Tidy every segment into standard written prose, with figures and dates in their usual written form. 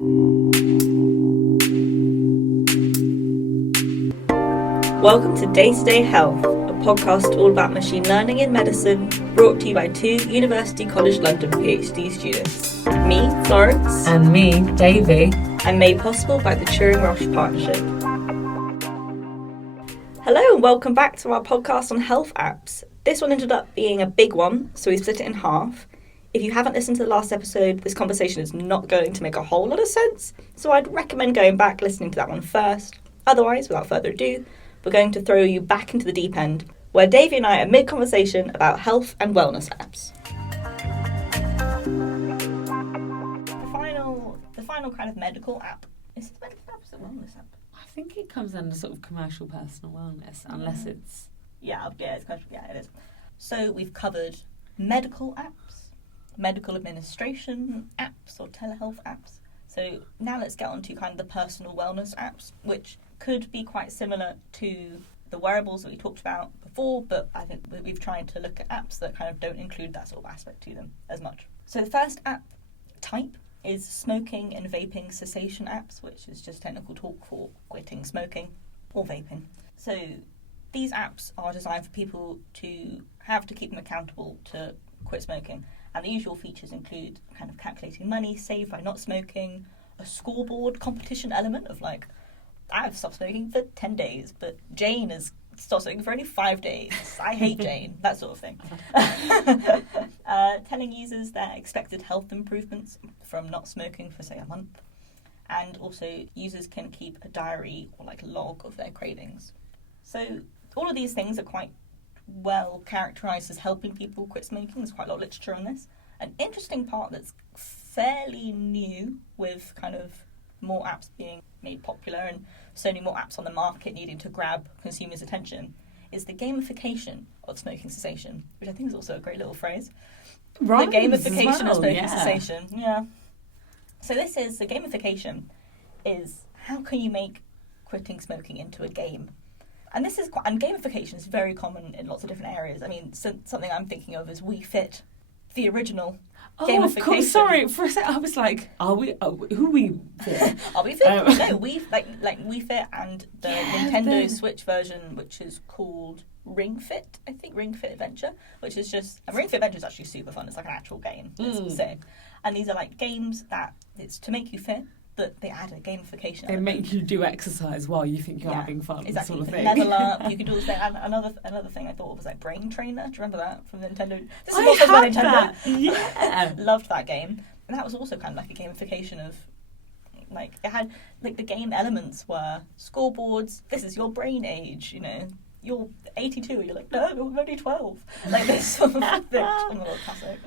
Welcome to Day-to-Day Health, a podcast all about machine learning in medicine, brought to you by two University College London PhD students. Me, Florence. And me, Davey. And made possible by the Turing-Roche partnership. Hello and welcome back to our podcast on health apps. This one ended up being a big one, so we split it in half. If you haven't listened to the last episode, this conversation is not going to make a whole lot of sense, so I'd recommend going back listening to that one first. Otherwise, without further ado, we're going to throw you back into the deep end, where Davey and I are mid-conversation about health and wellness apps. The final kind of medical app. Is it a medical app or is it a wellness app? I think it comes under sort of commercial personal wellness, unless it's... It is. So we've covered medical apps, medical administration apps or telehealth apps. So now let's get on to kind of the personal wellness apps, which could be quite similar to the wearables that we talked about before, but I think we've tried to look at apps that kind of don't include that sort of aspect to them as much. So the first app type is smoking and vaping cessation apps, which is just technical talk for quitting smoking or vaping. So these apps are designed for people to have to keep them accountable to quit smoking. And the usual features include kind of calculating money saved by not smoking, a scoreboard competition element of like, I've stopped smoking for 10 days, but Jane has stopped smoking for only 5 days. I hate Jane, that sort of thing. Telling users their expected health improvements from not smoking for, say, a month. And also, users can keep a diary or like log of their cravings. So all of these things are quite well characterised as helping people quit smoking. There's quite a lot of literature on this. An interesting part that's fairly new with kind of more apps being made popular and so many more apps on the market needing to grab consumers' attention is the gamification of smoking cessation, which I think is also a great little phrase. Rhymes the gamification of smoking yeah. cessation. Yeah. So this is, the gamification is how can you make quitting smoking into a game? And this is and gamification is very common in lots of different areas. I mean, something I'm thinking of is Wii Fit, the original gamification. Of course, sorry. For a sec, I was like, who we fit? Are we Fit? No, Wii Fit and the Nintendo Switch version, which is called Ring Fit, I think, Ring Fit Adventure, which is just... Ring Fit Adventure is actually super fun. It's like an actual game. It's sick. And these are like games that it's to make you fit, but they add a gamification They element. make you do exercise while you think you're having fun, exactly. sort of thing. Level up. You could also another thing I thought was like Brain Trainer. Do you remember that from Nintendo? This is I also had Nintendo. that. Yeah, loved that game, and that was also kind of like a gamification of like it had like the game elements were scoreboards. This is your brain age. You know, you're 82. You're like, no, I'm only 12. Like this sort of thing. I'm a little classic.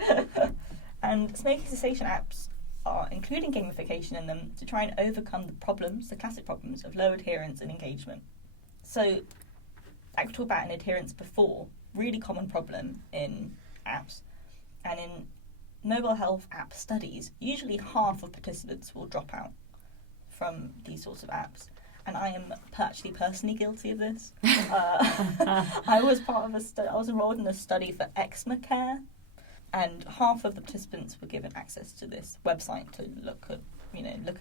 And smoking cessation apps are including gamification in them to try and overcome the classic problems of low adherence and engagement. So, I talked about adherence before, really common problem in apps. And in mobile health app studies, usually half of participants will drop out from these sorts of apps. And I am actually personally guilty of this. I was part of I was enrolled in a study for eczema care. And half of the participants were given access to this website to look at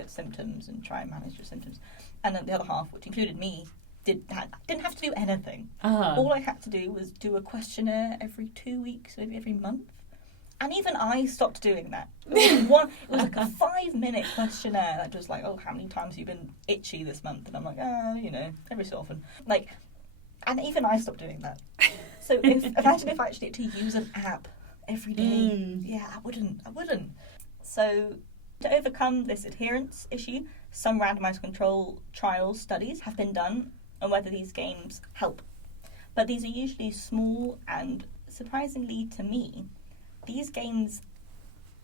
symptoms and try and manage your symptoms. And then the other half, which included me, didn't have to do anything. All I had to do was do a questionnaire every 2 weeks, maybe every month. And even I stopped doing that. It was like a 5-minute questionnaire that was like, oh, how many times have you been itchy this month? And I'm like, every so often. And even I stopped doing that. So imagine if I actually had to use an app every day. Yeah, I wouldn't. So to overcome this adherence issue, some randomized control trial studies have been done on whether these games help. But these are usually small, and surprisingly to me, these games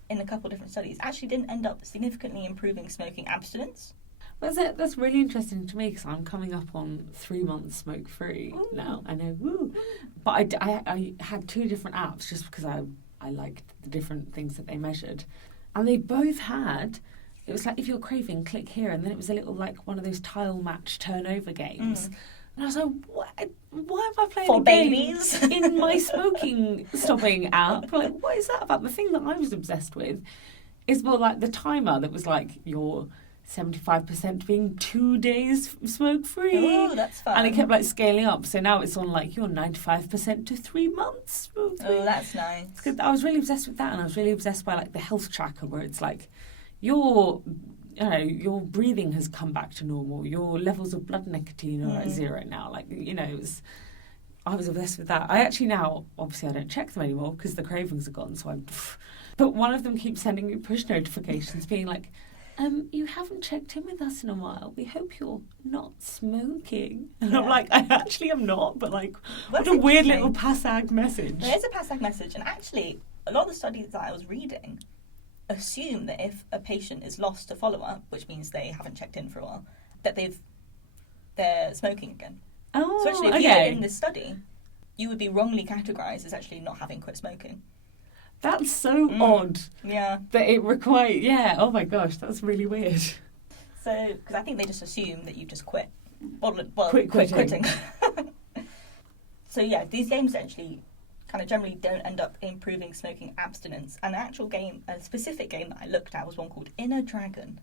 in a couple of different studies actually didn't end up significantly improving smoking abstinence. That's really interesting to me because I'm coming up on 3 months smoke-free now. I know, woo. But I had 2 different apps just because I liked the different things that they measured. And they both had, it was like if you're craving, click here. And then it was a little like one of those tile match turnover games. And I was like, why am I playing for a game babies in my smoking stopping app? Like, what is that about? The thing that I was obsessed with It's more like the timer that was like your 75% being 2 days smoke-free. Oh, that's fun. And it kept like scaling up. So now it's on like your 95% to 3 months smoke-free. Oh, that's nice. It's good. I was really obsessed with that, and I was really obsessed by like the health tracker where it's like your breathing has come back to normal. Your levels of blood nicotine are at 0 now. Like, I was obsessed with that. I actually now, obviously I don't check them anymore because the cravings are gone. So but one of them keeps sending me push notifications being like, you haven't checked in with us in a while. We hope you're not smoking. And I'm like, I actually am not, but like, what a weird little PASAG message. There is a PASAG message, and actually, a lot of the studies that I was reading assume that if a patient is lost to follow-up, which means they haven't checked in for a while, that they're smoking again. Oh, so actually, if you were in this study, you would be wrongly categorised as actually not having quit smoking. That's so odd. Yeah. That it requires... Yeah, oh my gosh, that's really weird. So, because I think they just assume that you just quit. Quitting. So yeah, these games actually kind of generally don't end up improving smoking abstinence. And the actual game, a specific game that I looked at was one called Inner Dragon.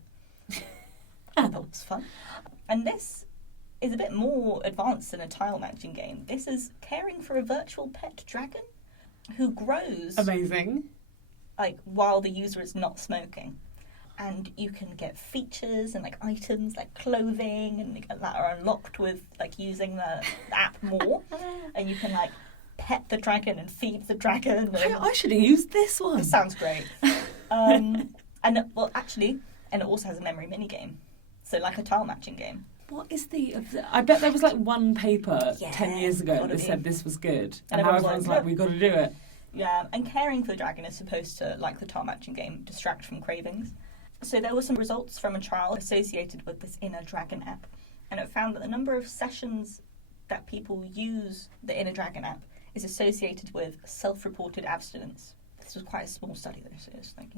I thought it was fun. And this is a bit more advanced than a tile matching game. This is caring for a virtual pet dragon who grows amazing, like while the user is not smoking, and you can get features and like items like clothing and that are unlocked with like using the app more, and you can like pet the dragon and feed the dragon. I should have used this one. This sounds great. And it also has a memory mini game, so like a tile matching game. What is I bet there was like one paper 10 years ago that be. said this was good. And now everyone's like, we've got to do it. Yeah, and caring for the dragon is supposed to, like the tile matching game, distract from cravings. So there were some results from a trial associated with this Inner Dragon app. And it found that the number of sessions that people use the Inner Dragon app is associated with self-reported abstinence. This was quite a small study though, so it's like,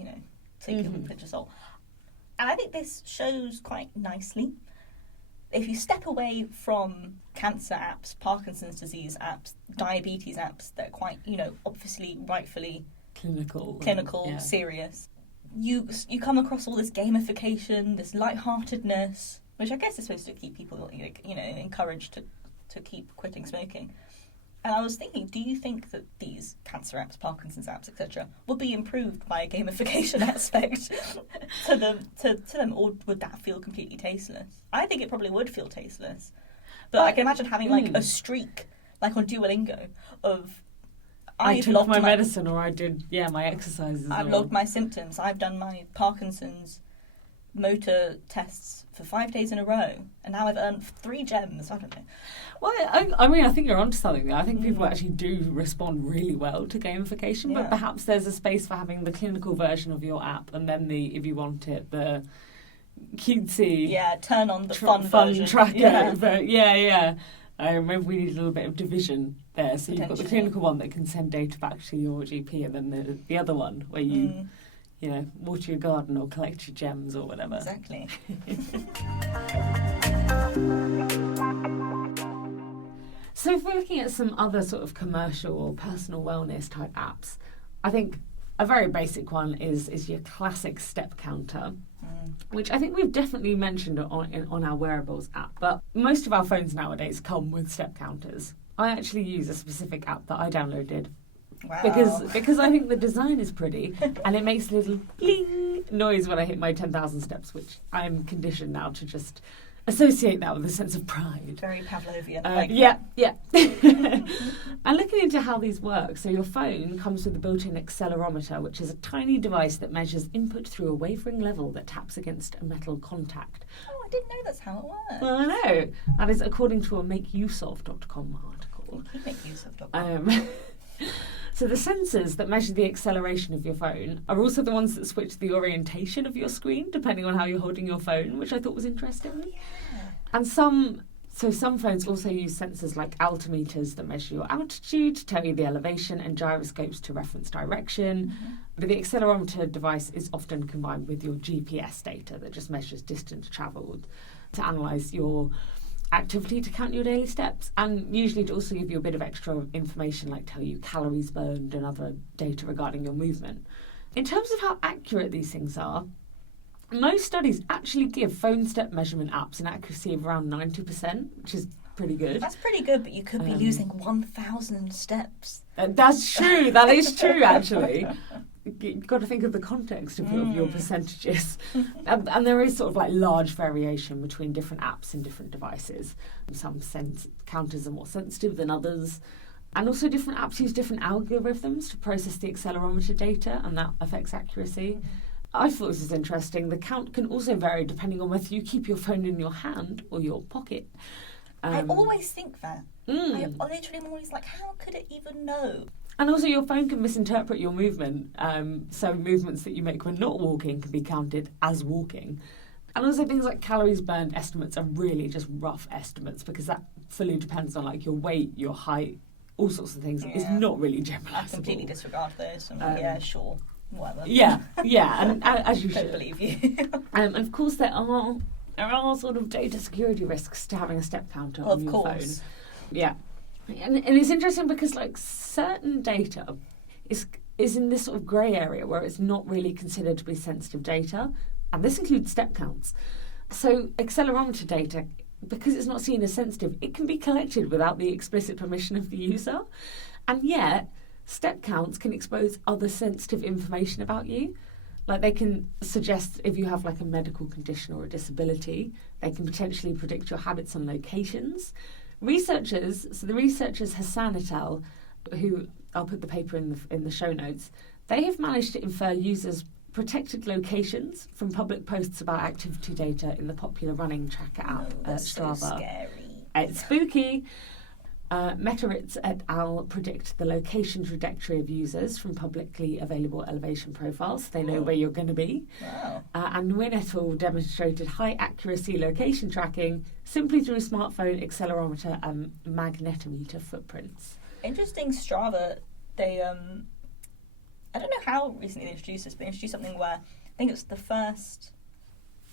take it with a pinch of salt. And I think this shows quite nicely. If you step away from cancer apps, Parkinson's disease apps, diabetes apps that are quite, obviously, rightfully clinical, serious, you come across all this gamification, this lightheartedness, which I guess is supposed to keep people, encouraged to keep quitting smoking. And I was thinking, do you think that these cancer apps, Parkinson's apps, etc., would be improved by a gamification aspect to them, or would that feel completely tasteless? I think it probably would feel tasteless. But I can imagine having like a streak, like on Duolingo, of I took my medicine or I did, my exercises. I've logged my symptoms. I've done my Parkinson's motor tests for 5 days in a row, and now I've earned 3 gems. I don't know. Well, I think you're onto something there. I think people actually do respond really well to gamification, but perhaps there's a space for having the clinical version of your app, and then if you want it, the cutesy... turn on the fun version. Tracker. Yeah. But I remember we need a little bit of division there. So you've got the clinical one that can send data back to your GP, and then the other one where you... water your garden or collect your gems or whatever. Exactly. So if we're looking at some other sort of commercial or personal wellness type apps, I think a very basic one is your classic step counter, which I think we've definitely mentioned on our wearables app, but most of our phones nowadays come with step counters. I actually use a specific app that I downloaded. Wow. Because I think the design is pretty and it makes a little bling noise when I hit my 10,000 steps, which I'm conditioned now to just associate that with a sense of pride. Very Pavlovian. And looking into how these work, so your phone comes with a built-in accelerometer, which is a tiny device that measures input through a wavering level that taps against a metal contact. Oh, I didn't know that's how it works. Well, I know. That is according to a makeuseof.com article. Makeuseof.com. So the sensors that measure the acceleration of your phone are also the ones that switch the orientation of your screen depending on how you're holding your phone, which I thought was interesting. Yeah. And some phones also use sensors like altimeters that measure your altitude to tell you the elevation, and gyroscopes to reference direction. Mm-hmm. But the accelerometer device is often combined with your GPS data that just measures distance travelled to analyse your activity, to count your daily steps, and usually to also give you a bit of extra information like tell you calories burned and other data regarding your movement. In terms of how accurate these things are, most studies actually give phone step measurement apps an accuracy of around 90%, which is pretty good. That's pretty good, but you could be losing 1,000 steps. That's true. That is true, actually. You've got to think of the context of your percentages. And there is sort of like large variation between different apps and different devices. Some counters are more sensitive than others. And also different apps use different algorithms to process the accelerometer data, and that affects accuracy. I thought this was interesting. The count can also vary depending on whether you keep your phone in your hand or your pocket. I always think that. I literally am always like, how could it even know? And also your phone can misinterpret your movement. So movements that you make when not walking can be counted as walking. And also things like calories burned estimates are really just rough estimates, because that fully depends on like your weight, your height, all sorts of things. It's not really generalisable. I completely disregard those. I'm like, yeah, sure, whatever. Yeah, and as you should. I don't believe you. And of course there are sort of data security risks to having a step counter on your phone. Yeah. And it's interesting because like certain data is in this sort of grey area where it's not really considered to be sensitive data, and this includes step counts. So accelerometer data, because it's not seen as sensitive, it can be collected without the explicit permission of the user, and yet step counts can expose other sensitive information about you. Like they can suggest if you have like a medical condition or a disability. They can potentially predict your habits and locations. The researchers Hassan et al., who I'll put the paper in the show notes, they have managed to infer users' protected locations from public posts about activity data in the popular running tracker app Strava. So scary. It's spooky. Metaritz et al. Predict the location trajectory of users from publicly available elevation profiles. They know where you're going to be. Wow. And Nguyen et al. Demonstrated high accuracy location tracking simply through smartphone accelerometer and magnetometer footprints. Interesting, Strava, they, I don't know how recently they introduced this, but they introduced something where, I think it was the first,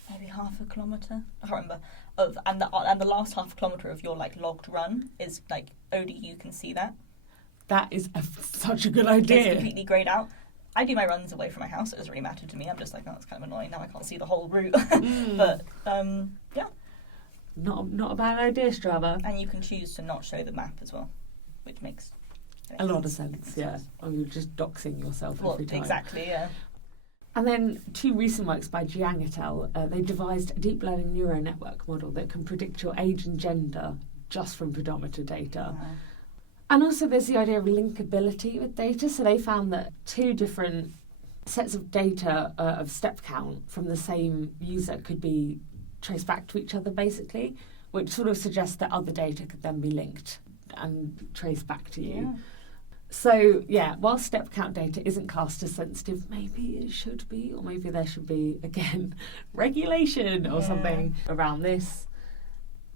maybe half a kilometre, I can't remember, and the last half a kilometre of your like logged run is like only you can see that. That is such a good idea. It's completely greyed out. I do my runs away from my house. It doesn't really matter to me. I'm just like, oh, it's kind of annoying. Now I can't see the whole route. But yeah. Not a bad idea, Strava. And you can choose to not show the map as well, which makes a lot of sense, yeah. Or you're just doxing yourself every time. Exactly, yeah. And then two recent works by Jiang et al. They devised a deep learning neural network model that can predict your age and gender just from pedometer data. Wow. And also there's the idea of linkability with data. So they found that two different sets of data of step count from the same user could be traced back to each other, basically, which sort of suggests that other data could then be linked and traced back to you. Yeah. So, yeah, while step count data isn't classed as sensitive, maybe it should be, or maybe there should be, again, regulation or something around this.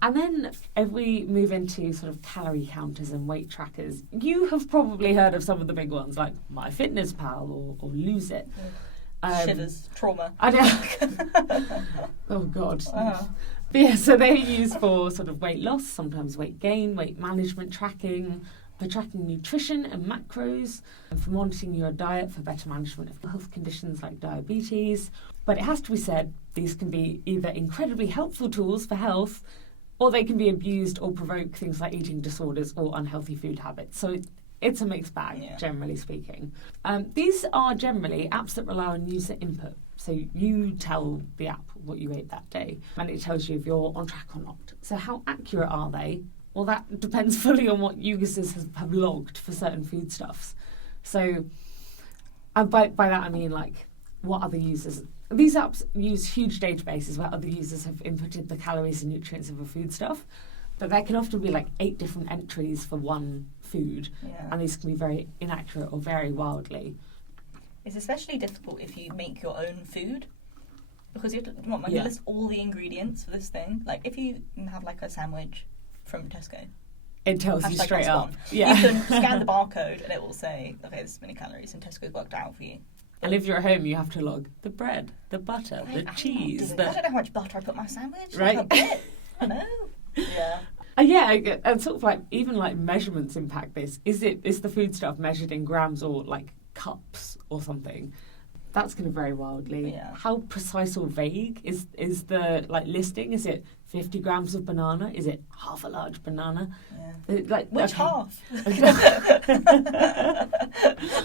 And then if we move into sort of calorie counters and weight trackers, you have probably heard of some of the big ones like MyFitnessPal or Lose It. Shivers, trauma. I know. Oh, God. But yeah, so they're used for sort of weight loss, sometimes weight gain, weight management tracking, for tracking nutrition and macros, and for monitoring your diet for better management of health conditions like diabetes. But it has to be said, these can be either incredibly helpful tools for health, or they can be abused or provoke things like eating disorders or unhealthy food habits. So it's a mixed bag, generally speaking. These are generally apps that rely on user input. So you tell the app what you ate that day, and it tells you if you're on track or not. So how accurate are they? Well, that depends fully on what users have logged for certain foodstuffs. So, and by that I mean like what other users. These apps use huge databases where other users have inputted the calories and nutrients of a foodstuff, but there can often be like 8 different entries for one food, and these can be very inaccurate or vary wildly. It's especially difficult if you make your own food, because you have to you list all the ingredients for this thing. Like if you have like a sandwich from Tesco, it tells you straight up. Yeah. You can scan the barcode and it will say, okay, this is many calories, and Tesco's worked out for you. And if you're at home, you have to log the bread, the butter, the cheese. I don't know how much butter I put in my sandwich. Right. Like a bit. I know. Yeah. And sort of like even like measurements impact this. Is the food stuff measured in grams or like cups or something? That's going to vary wildly. Yeah. How precise or vague is the listing? Is it 50 grams of banana? Is it half a large banana? Yeah. Which half? The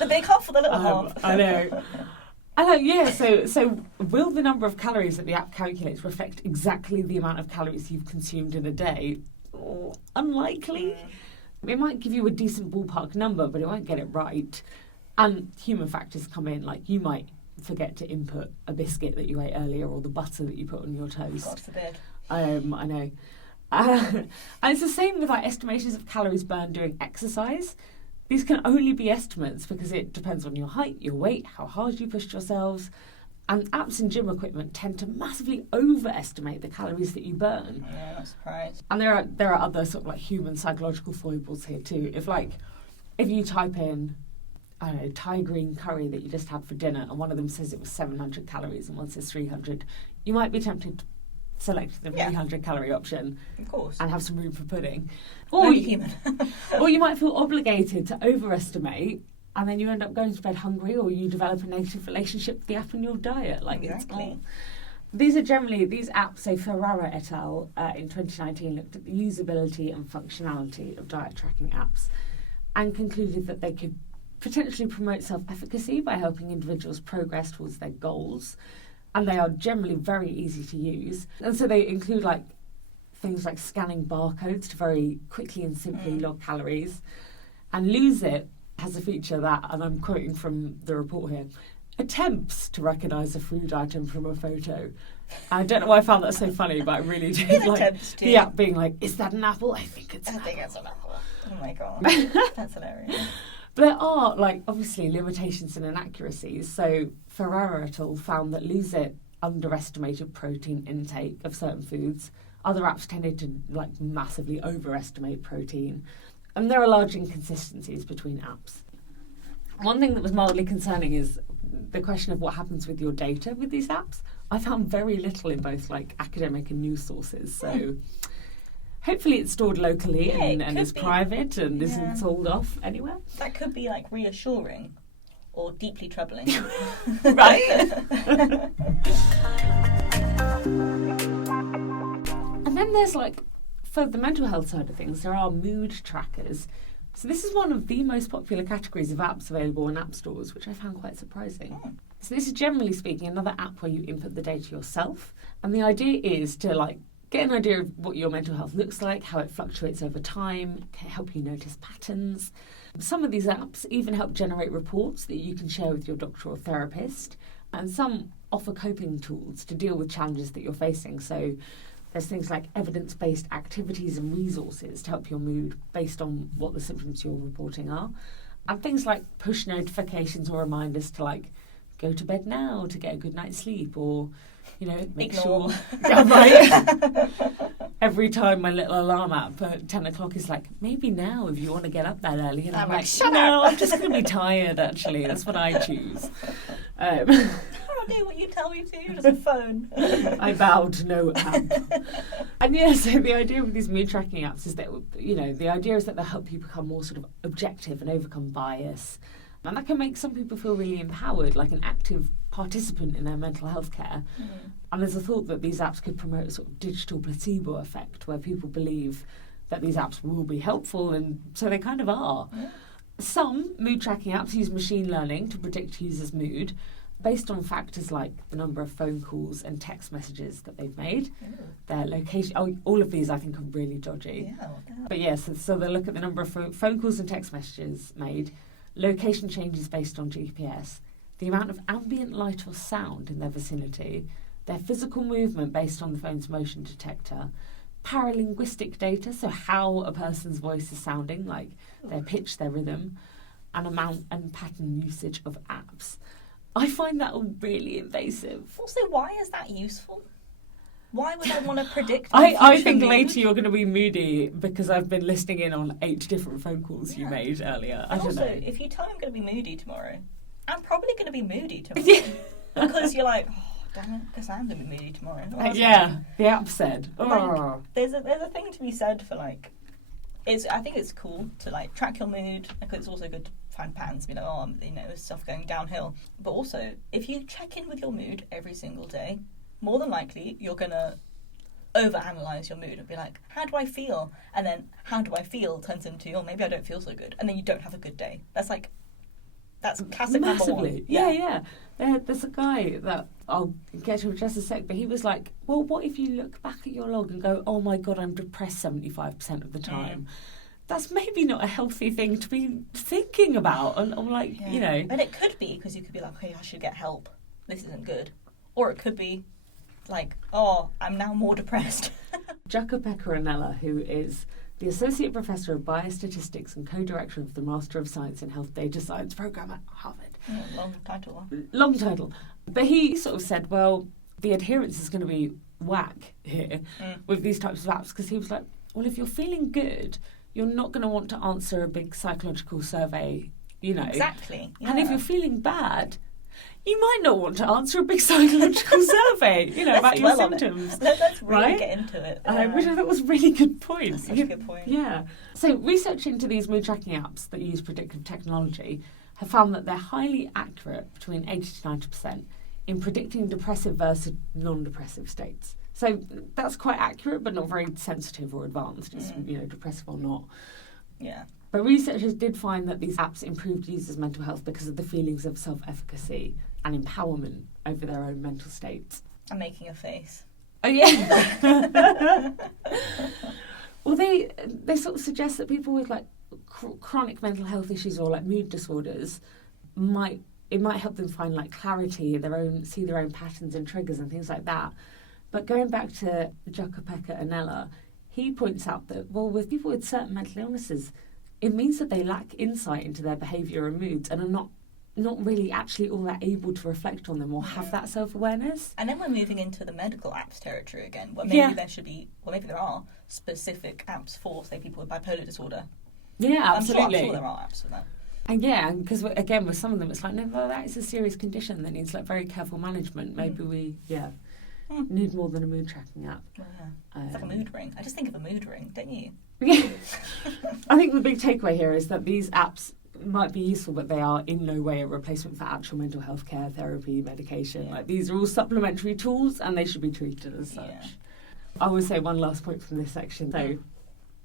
big half or the little half? I know. So will the number of calories that the app calculates reflect exactly the amount of calories you've consumed in a day? Unlikely. It might give you a decent ballpark number, but it won't get it right. And human factors come in, like you might forget to input a biscuit that you ate earlier or the butter that you put on your toast. God forbid. I know. And it's the same with estimations of calories burned during exercise. These can only be estimates because it depends on your height, your weight, how hard you pushed yourselves. And apps and gym equipment tend to massively overestimate the calories that you burn. Yeah, not surprised. And there are other sort of human psychological foibles here too. If you type in, I don't know, Thai green curry that you just had for dinner, and one of them says it was 700 calories and one says 300, you might be tempted to select the 300 calorie option, of course, and have some room for pudding. Or human. Or you might feel obligated to overestimate, and then you end up going to bed hungry, or you develop a negative relationship with the app and your diet. Exactly. These apps, say Ferrara et al. In 2019 looked at the usability and functionality of diet tracking apps, and concluded that they could potentially promote self-efficacy by helping individuals progress towards their goals, and they are generally very easy to use. And so they include things like scanning barcodes to very quickly and simply log calories. And Lose It has a feature that, and I'm quoting from the report here, attempts to recognise a food item from a photo. I don't know why I found that so funny, but I really did. The app being is that an apple? I think it's an apple. Oh my god, that's hilarious. But there are, obviously limitations and inaccuracies. So Ferrara et al. Found that Lose It underestimated protein intake of certain foods. Other apps tended to, massively overestimate protein. And there are large inconsistencies between apps. One thing that was mildly concerning is the question of what happens with your data with these apps. I found very little in both, academic and news sources. So hopefully it's stored locally and is private and isn't sold off anywhere. That could be reassuring or deeply troubling. Right? And then there's for the mental health side of things, there are mood trackers. So this is one of the most popular categories of apps available in app stores, which I found quite surprising. So this is, generally speaking, another app where you input the data yourself. And the idea is to get an idea of what your mental health looks like, how it fluctuates over time, can help you notice patterns. Some of these apps even help generate reports that you can share with your doctor or therapist, and some offer coping tools to deal with challenges that you're facing. So there's things like evidence-based activities and resources to help your mood based on what the symptoms you're reporting are, and things like push notifications or reminders to go to bed now to get a good night's sleep, or make Ignore. sure. Yeah, right. Every time my little alarm app at 10 o'clock is maybe now if you want to get up that early. And I'm shut no, up. I'm just going to be tired, actually. That's what I choose. I don't do what you tell me to. Just a phone. I bow to no app. And so the idea with these mood tracking apps is that, the idea is that they'll help you become more sort of objective and overcome bias. And that can make some people feel really empowered, like an active participant in their mental health care. And there's a thought that these apps could promote a sort of digital placebo effect, where people believe that these apps will be helpful, and so they kind of are. Some mood tracking apps use machine learning to predict users' mood based on factors like the number of phone calls and text messages that they've made, their location. All of these I think are really dodgy. But yes, so they look at the number of phone calls and text messages made, location changes based on GPS, the amount of ambient light or sound in their vicinity, their physical movement based on the phone's motion detector, paralinguistic data, so how a person's voice is sounding, like their pitch, their rhythm, and amount and pattern usage of apps. I find that all really invasive. Also, why is that useful? Why would I want to predict? I think later you're going to be moody because I've been listening in on 8 different phone calls you made earlier. I don't know. If you tell me I'm going to be moody tomorrow, I'm probably going to be moody tomorrow. Because you're like, oh, damn it, because I'm going to be moody tomorrow. The app said. There's a thing to be said for I think it's cool to track your mood. It's also good to fan pans, be like, oh, stuff going downhill. But also, if you check in with your mood every single day, more than likely you're going to overanalyze your mood and be like, how do I feel? And then how do I feel turns into, oh, maybe I don't feel so good. And then you don't have a good day. That's classic massively. number one. Yeah. There's a guy that I'll get to in just a sec, but he was like, well, what if you look back at your log and go, oh my God, I'm depressed 75% of the time. That's maybe not a healthy thing to be thinking about. And I'm like, And it could be because you could be like, hey, I should get help. This isn't good. Or it could be like, oh, I'm now more depressed. Jacopeka Anella, who is the Associate Professor of Biostatistics and Co-Director of the Master of Science in Health Data Science Programme at Harvard. Long title. Long title. But he sort of said, well, the adherence is going to be whack here with these types of apps, because he was like, well, if you're feeling good, you're not going to want to answer a big psychological survey, Exactly. Yeah. And if you're feeling bad, you might not want to answer a big psychological survey, about your symptoms. Let's really get into it. Which I thought was a really good point. That's such a good point. Yeah. So research into these mood tracking apps that use predictive technology have found that they're highly accurate, between 80 to 90%, in predicting depressive versus non-depressive states. So that's quite accurate, but not very sensitive or advanced. It's, depressive or not. Yeah. But researchers did find that these apps improved users' mental health because of the feelings of self-efficacy and empowerment over their own mental states. I'm making a face. Oh, yeah. Well, they sort of suggest that people with, like, chronic mental health issues or, like, mood disorders might help them find, like, clarity, see their own patterns and triggers and things like that. But going back to Jacopeka Anella, he points out that, well, with people with certain mental illnesses, it means that they lack insight into their behaviour and moods and are not really actually all that able to reflect on them or have that self-awareness. And then we're moving into the medical apps territory again, where maybe maybe there are specific apps for, say, people with bipolar disorder. Yeah, absolutely. I'm sure there are apps for that. And because again, with some of them, it's like, no, that is a serious condition that needs, like, very careful management. Maybe we need more than a mood tracking app. Yeah. It's like a mood ring. I just think of a mood ring, don't you? Yeah. I think the big takeaway here is that these apps might be useful, but they are in no way a replacement for actual mental health care, therapy, medication. Yeah. Like, these are all supplementary tools and they should be treated as such. Yeah. I will say one last point from this section. So,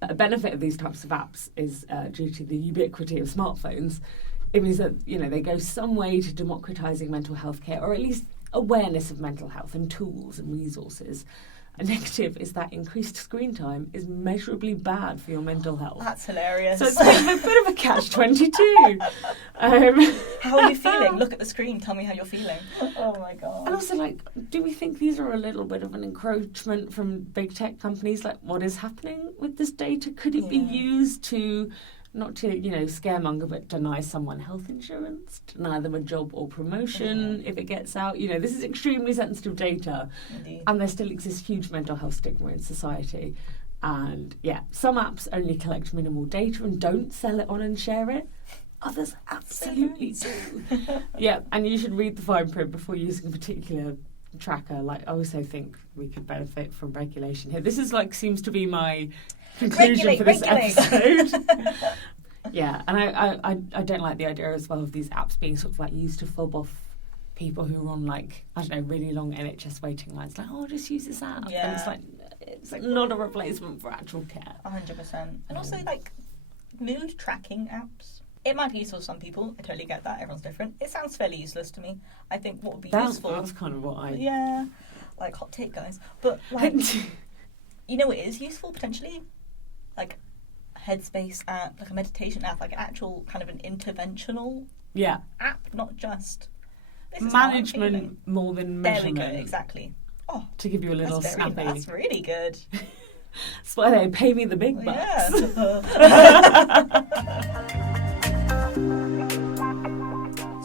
a benefit of these types of apps is due to the ubiquity of smartphones. It means that, they go some way to democratising mental health care, or at least awareness of mental health and tools and resources. A negative is that increased screen time is measurably bad for your mental health. That's hilarious. So it's like a bit of a catch-22. How are you feeling? Look at the screen. Tell me how you're feeling. Oh, my God. And also, like, do we think these are a little bit of an encroachment from big tech companies? Like, what is happening with this data? Could it be used to... not to, scaremonger, but deny someone health insurance, deny them a job or promotion if it gets out. This is extremely sensitive data. Indeed. And there still exists huge mental health stigma in society. And, some apps only collect minimal data and don't sell it on and share it. Others absolutely do. And you should read the fine print before using a particular tracker. Like, I also think we could benefit from regulation here. This is, like, seems to be my... conclusion for this episode. And I don't like the idea as well of these apps being sort of like used to fob off people who are on, like, I don't know, really long NHS waiting lines. Like, oh, just use this app. Yeah. And it's like not a replacement for actual care. 100%. And also, like, mood tracking apps. It might be useful to some people. I totally get that. Everyone's different. It sounds fairly useless to me. I think what would be useful... That's kind of what I... Yeah. Like, hot take, guys. But, like, what is useful, potentially? Like a Headspace app, like a meditation app, like an actual kind of an interventional app, not just management more than measurement. There we go, exactly. Oh, to give you a little snappy. That's really good. That's why they pay me the big bucks.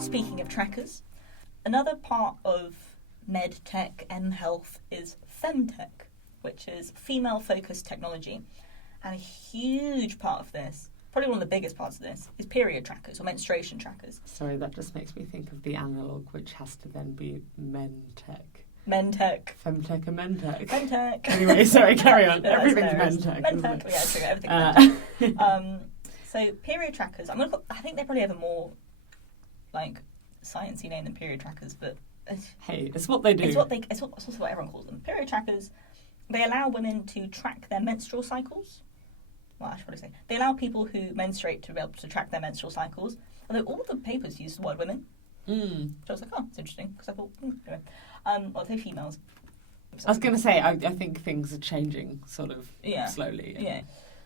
Speaking of trackers, another part of medtech and health is femtech, which is female-focused technology. And a huge part of this, probably one of the biggest parts of this, is period trackers or menstruation trackers. Sorry, that just makes me think of the analogue, which has to then be mentech. Mentech. Femtech and mentech. Mentech. Anyway, sorry, carry on. No, everything's mentech. Mentech. Yeah, true. Everything's mentech. So period trackers, I think they probably have a more like sciencey name than period trackers, but hey, it's what they do. It's also what everyone calls them. Period trackers, they allow women to track their menstrual cycles. Well, I should probably say they allow people who menstruate to be able to track their menstrual cycles. Although all the papers use the word women. So I was like, oh, it's interesting because I thought anyway. I'll say females. I was going to say, I think things are changing sort of slowly. Yeah.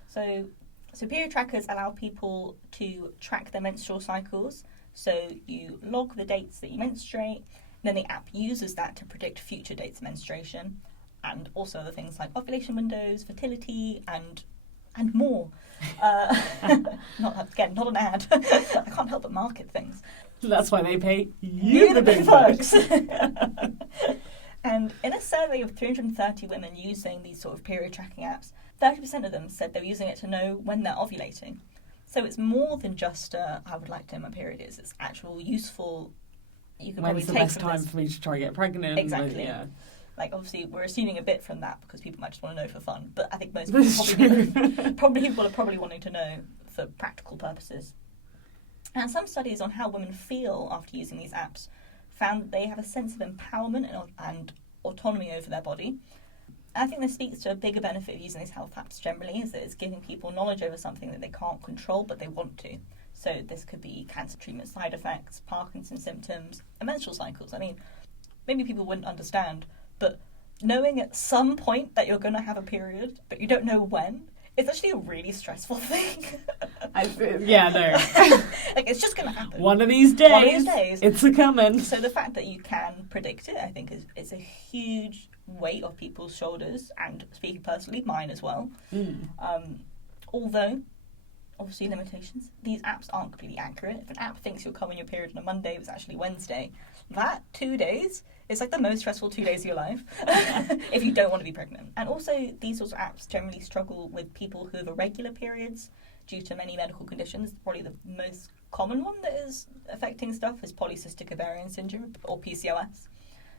So period trackers allow people to track their menstrual cycles. So you log the dates that you menstruate, and then the app uses that to predict future dates of menstruation, and also other things like ovulation windows, fertility, and more. Not an ad. I can't help but market things. That's why they pay you the big bucks. And in a survey of 330 women using these sort of period tracking apps, 30% of them said they were using it to know when they're ovulating. So it's more than just I would like to know my period is. It's actual useful. You can When's probably the take best time for me to try to get pregnant? Exactly. Yeah. Like obviously we're assuming a bit from that because people might just want to know for fun. But I think most people are probably wanting to know for practical purposes. And some studies on how women feel after using these apps found that they have a sense of empowerment and autonomy over their body. I think this speaks to a bigger benefit of using these health apps generally, is that it's giving people knowledge over something that they can't control but they want to. So this could be cancer treatment side effects, Parkinson's symptoms, and menstrual cycles. I mean, maybe people wouldn't understand, but knowing at some point that you're going to have a period, but you don't know when, it's actually a really stressful thing. Like, it's just going to happen. One of these days. It's a-coming. So the fact that you can predict it, I think, is a huge weight off people's shoulders, and speaking personally, mine as well. Although, obviously limitations, these apps aren't completely accurate. If an app thinks you'll come on your period on a Monday, it's actually Wednesday. That 2 days is like the most stressful 2 days of your life if you don't want to be pregnant. And also, these sorts of apps generally struggle with people who have irregular periods due to many medical conditions. Probably the most common one that is affecting stuff is polycystic ovarian syndrome, or PCOS,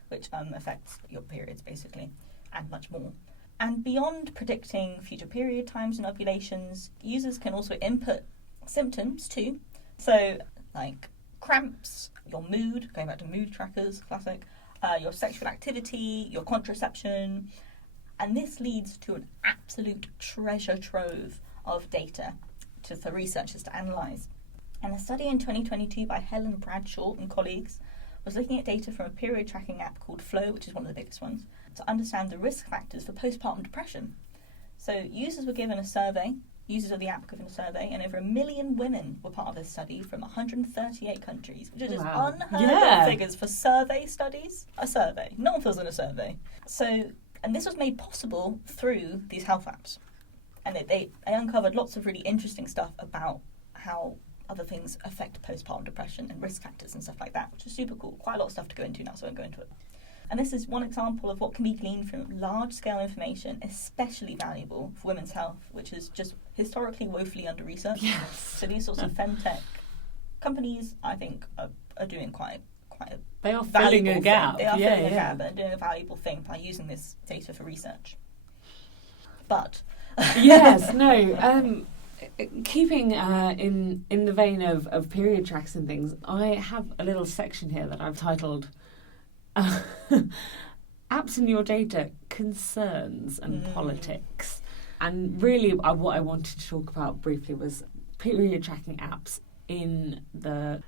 which affects your periods basically, and much more. And beyond predicting future period times and ovulations, users can also input symptoms too. So, like cramps, your mood, going back to mood trackers, classic, your sexual activity, your contraception. And this leads to an absolute treasure trove of data for researchers to analyse. And a study in 2022 by Helen Bradshaw and colleagues was looking at data from a period tracking app called Flow, which is one of the biggest ones, to understand the risk factors for postpartum depression. So users were given a survey, users of the app were given a survey, and over 1 million women were part of this study from 138 countries, which are just unheard of figures for survey studies. A survey. No one fills in a survey. So, and this was made possible through these health apps. And they uncovered lots of really interesting stuff about how other things affect postpartum depression and risk factors and stuff like that, which is super cool. Quite a lot of stuff to go into now, so I won't go into it. And this is one example of what can be gleaned from large-scale information, especially valuable for women's health, which is just historically woefully under-researched. Yes. So these sorts of femtech companies, I think, are doing quite a they are filling a gap. They are filling a gap and doing a valuable thing by using this data for research. But yes, no. Keeping in the vein of period tracks and things, I have a little section here that I've titled Apps in Your Data, Concerns and Politics. And really what I wanted to talk about briefly was period tracking apps in the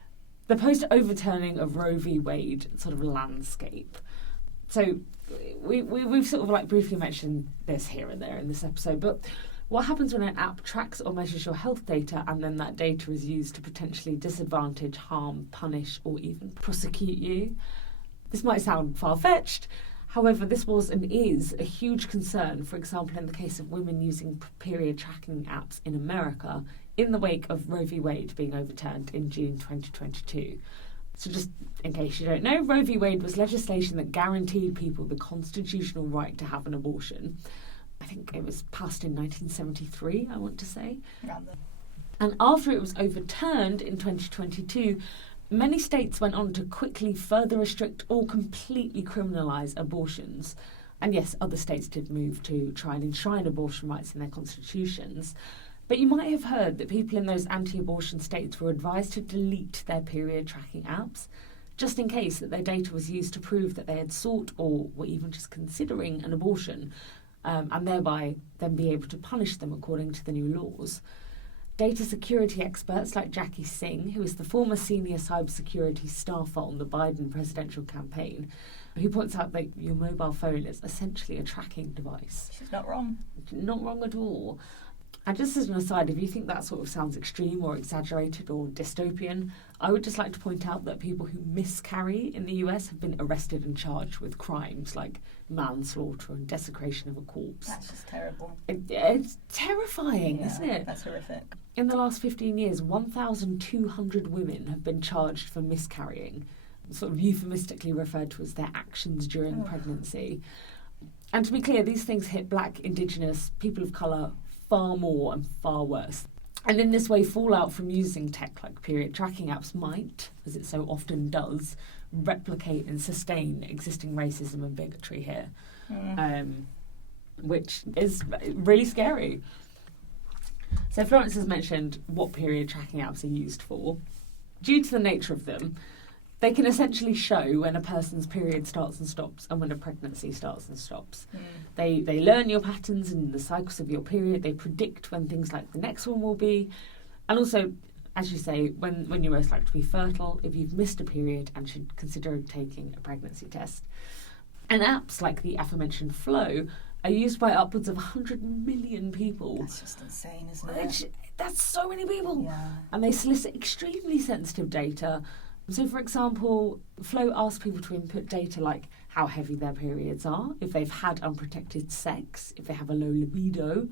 post-overturning of Roe v. Wade sort of landscape. So we've sort of like briefly mentioned this here and there in this episode, but what happens when an app tracks or measures your health data and then that data is used to potentially disadvantage, harm, punish, or even prosecute you? This might sound far-fetched. However, this was and is a huge concern, for example, in the case of women using period tracking apps in America in the wake of Roe v. Wade being overturned in June 2022. So just in case you don't know, Roe v. Wade was legislation that guaranteed people the constitutional right to have an abortion. I think it was passed in 1973, I want to say. And after it was overturned in 2022, many states went on to quickly further restrict or completely criminalise abortions. And yes, other states did move to try and enshrine abortion rights in their constitutions. But you might have heard that people in those anti-abortion states were advised to delete their period tracking apps, just in case that their data was used to prove that they had sought or were even just considering an abortion, and thereby then be able to punish them according to the new laws. Data security experts like Jackie Singh, who is the former senior cybersecurity staffer on the Biden presidential campaign, who points out that your mobile phone is essentially a tracking device. She's not wrong. Not wrong at all. And just as an aside, if you think that sort of sounds extreme or exaggerated or dystopian, I would just like to point out that people who miscarry in the US have been arrested and charged with crimes like manslaughter and desecration of a corpse. That's just terrible. It's terrifying, isn't it? That's horrific. In the last 15 years, 1,200 women have been charged for miscarrying, sort of euphemistically referred to as their actions during pregnancy. And to be clear, these things hit Black, Indigenous, people of colour far more and far worse. And in this way, fallout from using tech like period tracking apps might, as it so often does, replicate and sustain existing racism and bigotry here, which is really scary. So Florence has mentioned what period tracking apps are used for. Due to the nature of them, they can essentially show when a person's period starts and stops and when a pregnancy starts and stops. They learn your patterns and the cycles of your period. They predict when things like the next one will be. And also, as you say, when you're most likely to be fertile, if you've missed a period and should consider taking a pregnancy test. And apps like the aforementioned Flow are used by upwards of 100 million people. That's just insane, isn't it? That's so many people. Yeah. And they solicit extremely sensitive data. So, for example, Flow asks people to input data like how heavy their periods are, if they've had unprotected sex, if they have a low libido.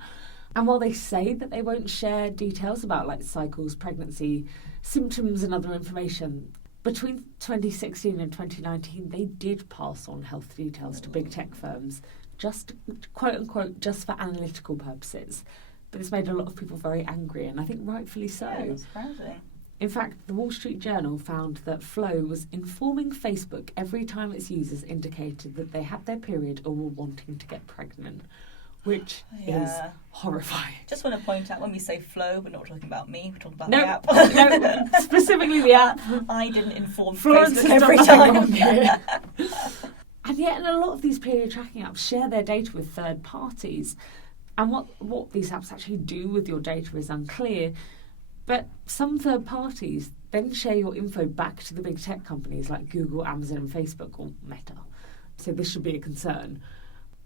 And while they say that they won't share details about like cycles, pregnancy, symptoms and other information, between 2016 and 2019, they did pass on health details to big tech firms, just, quote unquote, just for analytical purposes. But this made a lot of people very angry, and I think rightfully so. Yeah, that's surprising. In fact, the Wall Street Journal found that Flow was informing Facebook every time its users indicated that they had their period or were wanting to get pregnant, which is horrifying. Just want to point out, when we say Flow, we're not talking about me, we're talking about the app. No, specifically the app. I didn't inform Florence Facebook has every done time. nothing wrong here. And yet, a lot of these period tracking apps share their data with third parties. And what these apps actually do with your data is unclear. But some third parties then share your info back to the big tech companies like Google, Amazon and Facebook, or Meta. So this should be a concern.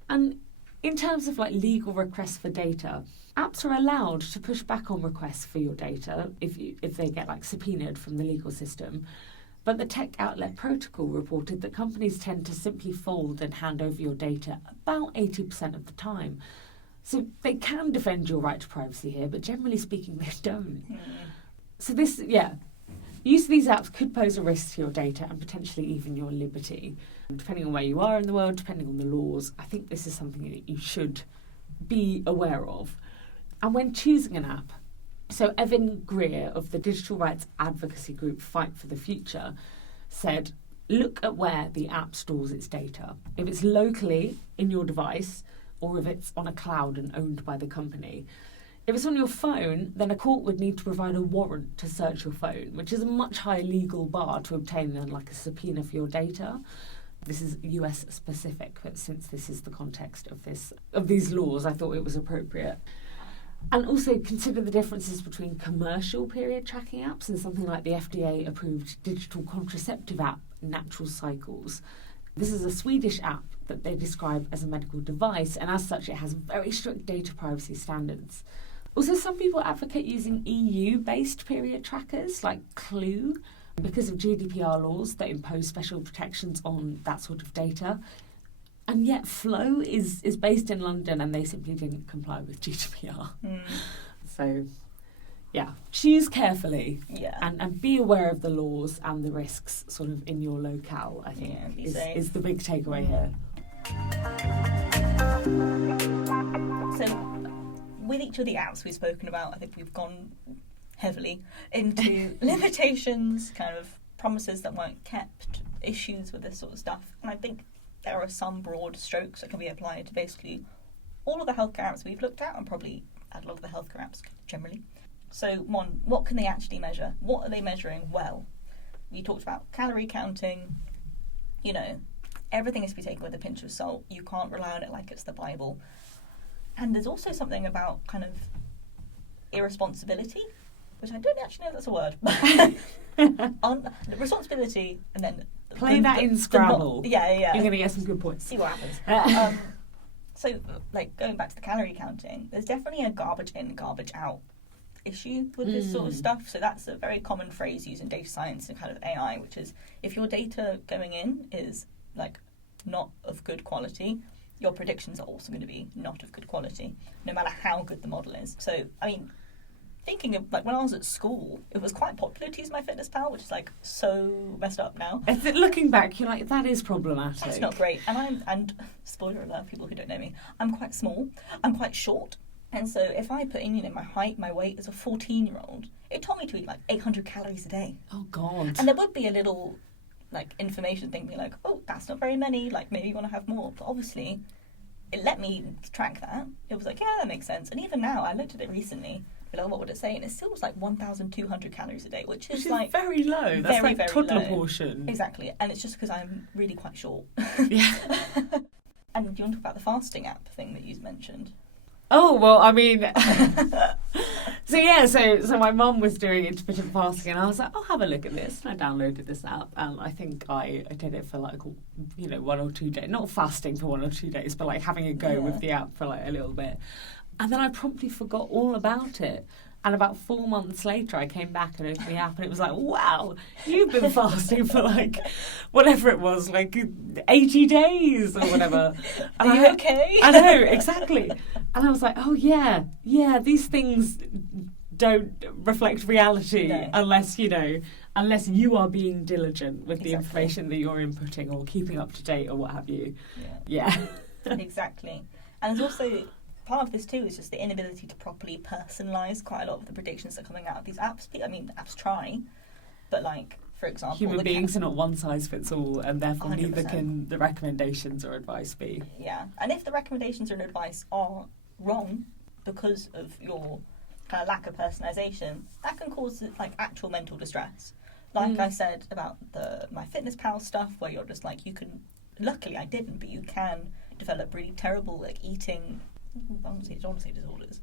And in terms of like legal requests for data, apps are allowed to push back on requests for your data if they get like subpoenaed from the legal system. But the tech outlet Protocol reported that companies tend to simply fold and hand over your data about 80% of the time. So they can defend your right to privacy here, but generally speaking, they don't. So use of these apps could pose a risk to your data and potentially even your liberty. Depending on where you are in the world, depending on the laws, I think this is something that you should be aware of. And when choosing an app, so Evan Greer of the digital rights advocacy group Fight for the Future said, look at where the app stores its data. If it's locally in your device, or if it's on a cloud and owned by the company. If it's on your phone, then a court would need to provide a warrant to search your phone, which is a much higher legal bar to obtain than like a subpoena for your data. This is US specific, but since this is the context of these laws, I thought it was appropriate. And also consider the differences between commercial period tracking apps and something like the FDA-approved digital contraceptive app, Natural Cycles. This is a Swedish app that they describe as a medical device, and as such it has very strict data privacy standards. Also, some people advocate using EU-based period trackers like Clue because of GDPR laws that impose special protections on that sort of data. And yet Flow is based in London and they simply didn't comply with GDPR. So, yeah, choose carefully and be aware of the laws and the risks sort of in your locale, I think, is the big takeaway here. So, with each of the apps we've spoken about, I think we've gone heavily into limitations, kind of promises that weren't kept, issues with this sort of stuff. And I think there are some broad strokes that can be applied to basically all of the healthcare apps we've looked at, and probably at a lot of the healthcare apps generally. So, one, what can they actually measure? What are they measuring well? We talked about calorie counting. You know, everything has to be taken with a pinch of salt. You can't rely on it like it's the Bible. And there's also something about kind of irresponsibility, which I don't actually know if that's a word. On responsibility, and then play that in Scrabble. Yeah. You're going to get some good points. See what happens. So, like, going back to the calorie counting, there's definitely a garbage in, garbage out issue with this sort of stuff. So that's a very common phrase used in data science and kind of AI, which is if your data going in is, like, not of good quality, your predictions are also going to be not of good quality, no matter how good the model is. So, I mean, thinking of, like, when I was at school, it was quite popular to use MyFitnessPal, which is, like, so messed up now. Looking back, you're like, that is problematic. That's not great. And spoiler alert, people who don't know me, I'm quite small, I'm quite short, and so if I put in, you know, my height, my weight as a 14-year-old, it told me to eat, like, 800 calories a day. Oh, God. And there would be a little, like, information thing being like, oh, that's not very many, like, maybe you want to have more. But obviously, it let me track that. It was like, yeah, that makes sense. And even now, I looked at it recently, like, what would it say? And it still was like 1,200 calories a day, which is like very low. That's very, like very toddler low. portion. Exactly. And it's just because I'm really quite short. Yeah. And do you want to talk about the fasting app thing that you mentioned? Oh, well, I mean, so my mum was doing intermittent fasting, and I was like, I'll have a look at this. And I downloaded this app, and I think I did it for, like, 1 or 2 days. Not fasting for 1 or 2 days, but, like, having a go with the app for, like, a little bit. And then I promptly forgot all about it. And about 4 months later, I came back and opened the app, and it was like, wow, you've been fasting for, like, whatever it was, like 80 days or whatever. And Are you okay? I know, exactly. And I was like, oh, yeah, these things don't reflect reality unless you are being diligent with the information that you're inputting or keeping up to date or what have you. Yeah. Exactly. And there's also... part of this too is just the inability to properly personalise quite a lot of the predictions that are coming out of these apps. I mean, apps try, but, like, for example... human beings are not one size fits all, and therefore 100%. neither can the recommendations or advice be. Yeah, and if the recommendations or advice are wrong because of your kind of lack of personalisation, that can cause, like, actual mental distress. Like I said about the MyFitnessPal stuff, where you're just like, you can... Luckily I didn't, but you can develop really terrible, like, eating... I don't want to say disorders,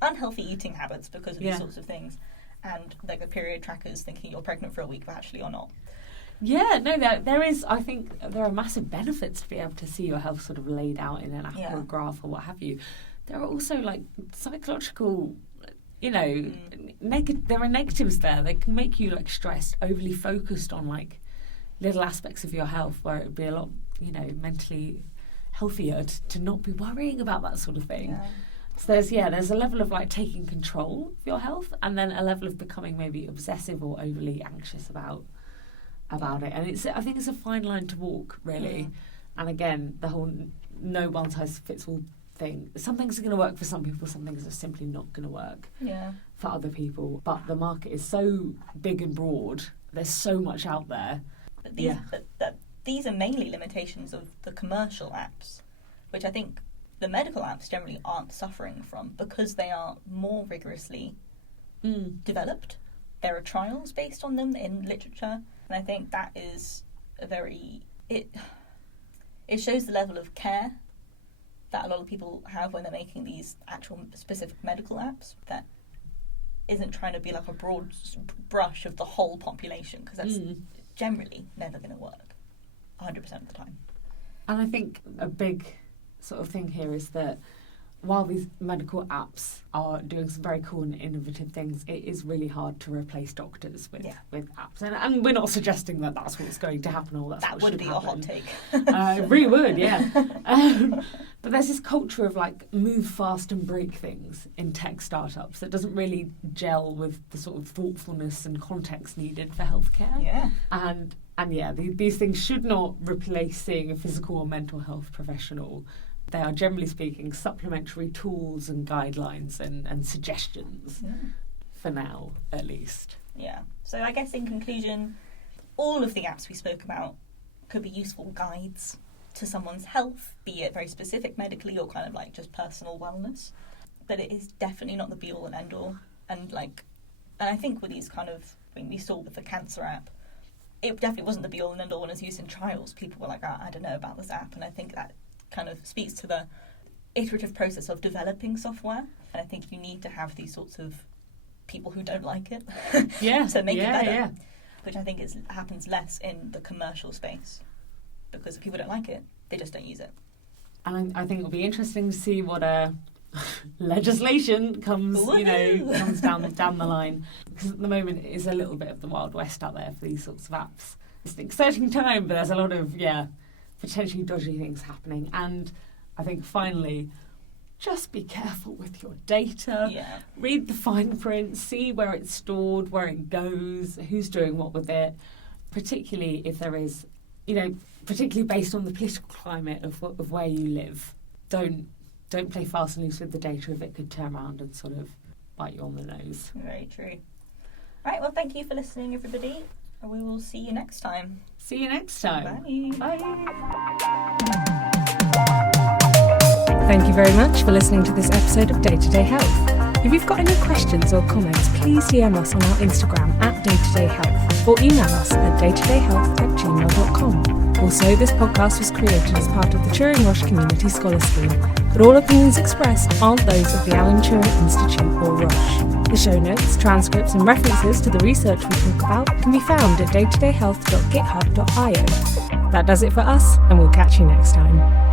unhealthy eating habits because of these sorts of things, and, like, the period trackers thinking you're pregnant for a week but actually you're not. Yeah, no, there is. I think there are massive benefits to be able to see your health sort of laid out in an app or a graph or what have you. There are also, like, psychological, there are negatives there. They can make you, like, stressed, overly focused on, like, little aspects of your health, where it would be a lot, mentally healthier to not be worrying about that sort of thing. So there's a level of, like, taking control of your health, and then a level of becoming maybe obsessive or overly anxious about it. And I think it's a fine line to walk, really. And again, the whole no one size fits all thing. Some things are going to work for some people, some things are simply not going to work for other people. But the market is so big and broad. There's so much out there. But these are mainly limitations of the commercial apps, which I think the medical apps generally aren't suffering from because they are more rigorously developed. There are trials based on them in literature, and I think that is it shows the level of care that a lot of people have when they're making these actual specific medical apps that isn't trying to be like a broad brush of the whole population, because that's generally never going to work 100% of the time. And I think a big sort of thing here is that while these medical apps are doing some very cool and innovative things, it is really hard to replace doctors with apps. And we're not suggesting that that's what's going to happen or that's what should happen. That would be a It hot take. really would, yeah. But there's this culture of, like, move fast and break things in tech startups that doesn't really gel with the sort of thoughtfulness and context needed for healthcare. Yeah. And these things should not replace seeing a physical or mental health professional. They are, generally speaking, supplementary tools and guidelines and suggestions, for now, at least. Yeah. So I guess in conclusion, all of the apps we spoke about could be useful guides to someone's health, be it very specific medically or kind of like just personal wellness. but it is definitely not the be-all and end-all. And I think with these we saw with the cancer app, it definitely wasn't the be-all and end-all when it was used in trials. People were like, I don't know about this app. And I think that kind of speaks to the iterative process of developing software. And I think you need to have these sorts of people who don't like it to make it better, which I think happens less in the commercial space, because if people don't like it, they just don't use it. And I think it'll be interesting to see what legislation comes down the line, because at the moment it is a little bit of the Wild West out there for these sorts of apps. It's an exciting time, but there's a lot of potentially dodgy things happening. And I think finally, just be careful with your data. Yeah. Read the fine print, see where it's stored, where it goes, who's doing what with it, particularly if there is, particularly based on the political climate of where you live. Don't play fast and loose with the data, if it could turn around and sort of bite you on the nose. Very true. Right, well, thank you for listening, everybody. And we will see you next time. See you next time. Bye. Bye. Thank you very much for listening to this episode of Day to Day Health. If you've got any questions or comments, please DM us on our Instagram @daytodayhealth or email us at daytodayhealth@gmail.com. Also, this podcast was created as part of the Turing-Roche Community Scholar Scheme, but all opinions expressed aren't those of the Alan Turing Institute or Roche. The show notes, transcripts and references to the research we talk about can be found at daytodayhealth.github.io. That does it for us, and we'll catch you next time.